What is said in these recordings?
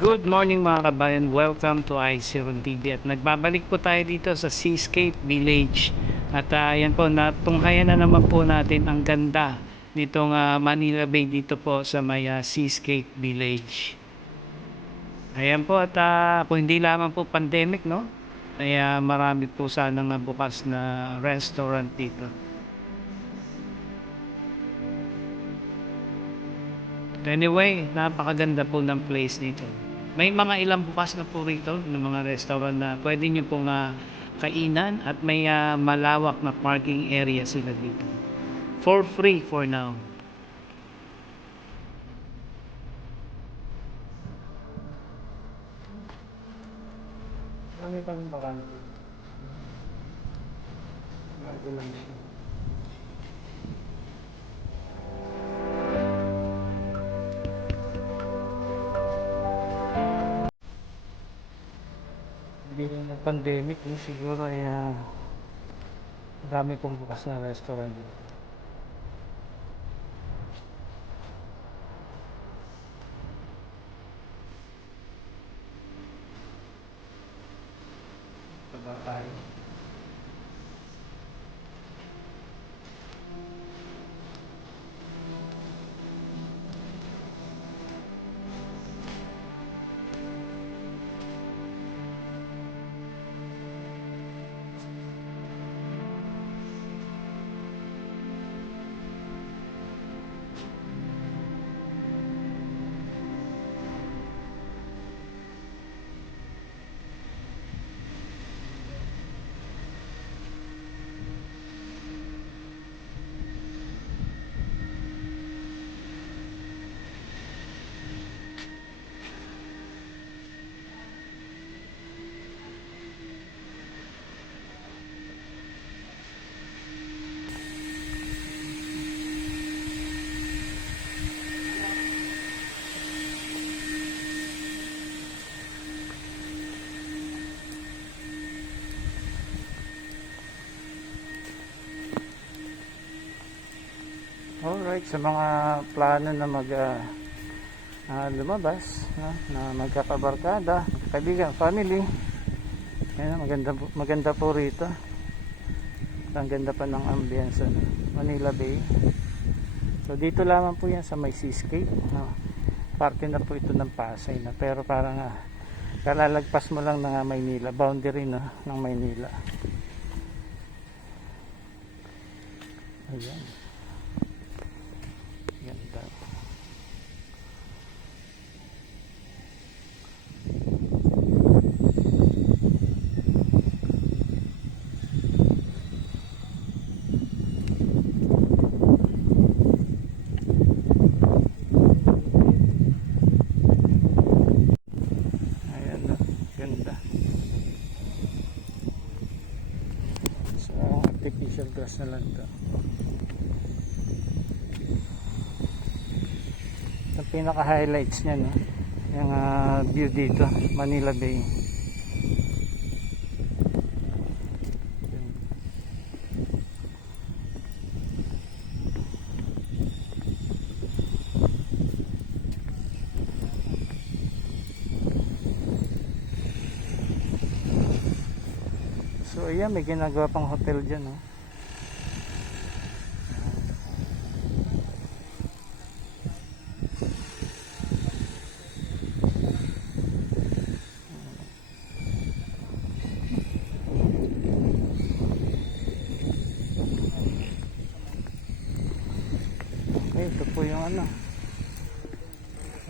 Good morning mga kabayan, welcome to iCiron TV at nagbabalik po tayo dito sa Seascape Village at yan po, natunghayan na naman po natin ang ganda nitong Manila Bay dito po sa may Seascape Village. Ayan po at kung hindi lamang po pandemic, no, ay marami po sanang bukas na restaurant dito. Anyway, napakaganda po ng place dito. May mga ilang bukas na po rito ng mga restaurant na pwede nyo pong kainan at may malawak na parking area sila dito. For free for now. Ano pang bakante? Bago lang siya. Hindi na pandemic, siguro ay dami pong bukas na restaurant dito. Baba tayo. Alright, sa mga plano na lumabas, na magkakabarkada, kaibigan, family, ayan, maganda po rito. Ang ganda pa ng ambience, Manila Bay. So dito lamang po yan sa may Seascape, parte na po ito ng Pasay na, pero parang kalalagpas mo lang ng Maynila, boundary ng Maynila. Ayan, ganda. Ayan, ganda. So artificial grass na lang to. Ang pinaka highlights niya, no, yung view dito, Manila Bay. So ayan, may ginagawa pang hotel dyan, no. Okay, ito po yung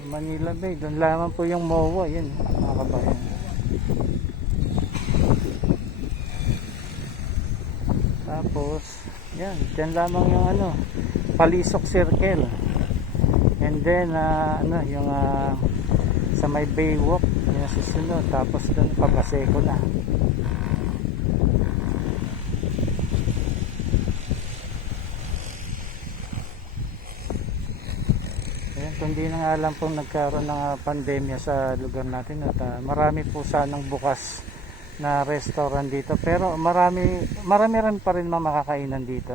Manila Bay. Doon lamang po yung MOA, yun, mga kabayan. Tapos yan, dyan lamang yung Palisok Circle, and then yung sa may Baywalk yung susunod, tapos doon Papaseko na. Ayan, kung di na nga alam pong nagkaroon ng pandemya sa lugar natin at marami po sanang bukas na restaurant dito, pero marami pa rin mga makakainan dito.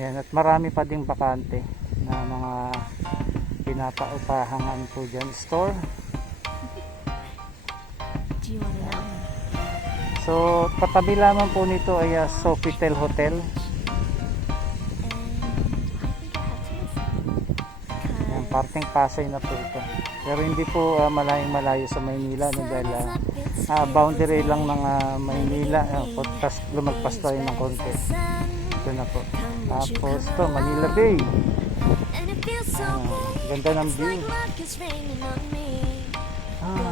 Ayan, at marami pa ding bakante na mga pinapaupahangan po dyan, store. So katabi lamang po nito ay Sofitel Hotel. Yan, parteng Pasay na po ito. Pero hindi po malayong malayo sa Maynila, no, dahil boundary lang ng Maynila. Lumagpas tayo ng konti. Ito na po. Tapos ito, Manila Bay. Ganda ng view.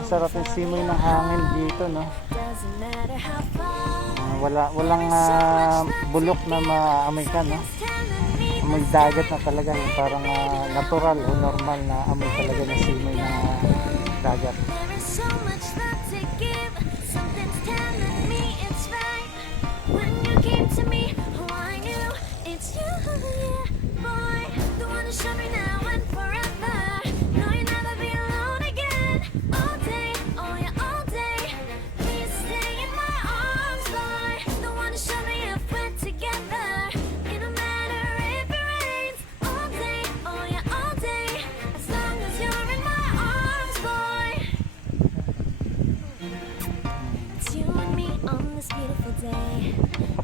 Sarap yung simoy ng hangin dito, no. Walang bulok na maamoy ka, no. Amoy dagat na talaga, parang natural o normal na amoy talaga ng simoy ng dagat.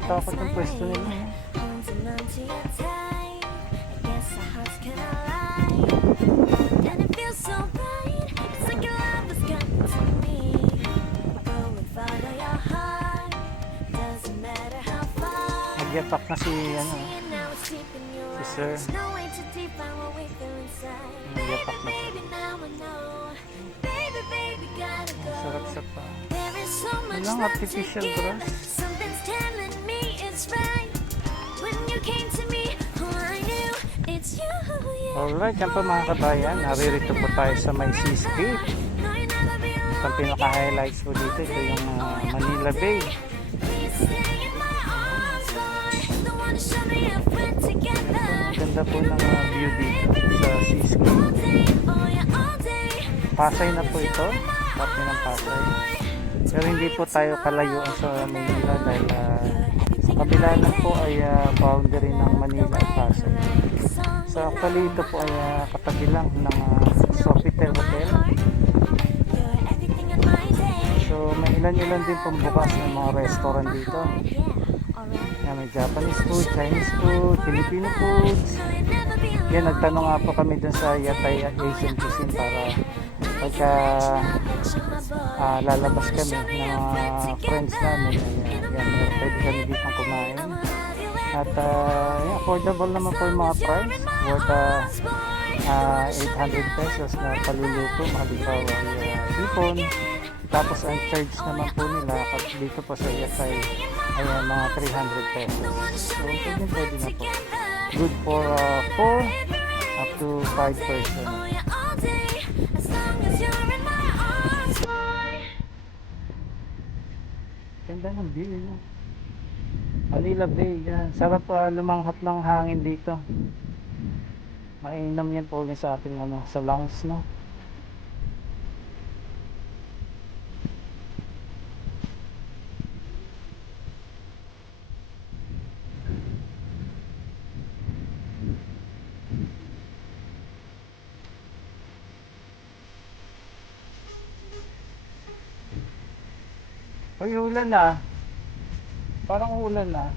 Takot ang pwesto nila. Nagyapak na si sir. Nagyapak na siya. Sarap sa pa. Walang artificial grass. Alright, yan po mga kabayan, naririto po tayo sa may seascape. Ang pinaka-highlights po dito, ito yung Manila Bay. Ganda po ng view dito sa seascape. Pasay na po ito, parte ng Pasay. Pero hindi po tayo kalayuan sa Manila dahil sa kabila lang po ay boundary ng Manila at Pasay. So actually ito po ay katabi lang ng Sofitel Hotel. So may ilan-ilan din pong bukas ng mga restaurant dito. May Japanese food, Chinese food, Filipino foods. Yan, nagtanong nga po kami dun sa Yatay Asian Cuisine para pagka lalabas kami ng mga friends namin, yan, pwede kami dito kumain. At affordable naman po yung mga price, worth 800 pesos na paluluto, halimbawa ipon. Tapos ang charge naman po nila dito po sa Yatay ay mga 300 pesos. So pwede na po. Good for 4 up to 5 person. Ganda ng view niya. Manila Bay, yan. Sarap lumanghap ng hangin dito. Mainam yan po sa ating sa lungs, no? Hoy, ulan na. Parang ulan na.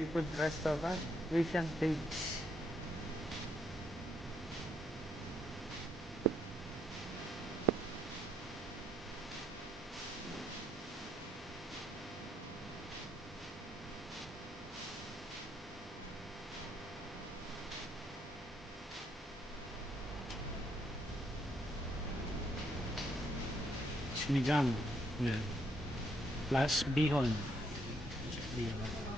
Seafood restaurant, Asian Takes. sinigang. Yan. Plus bihon. Bihon.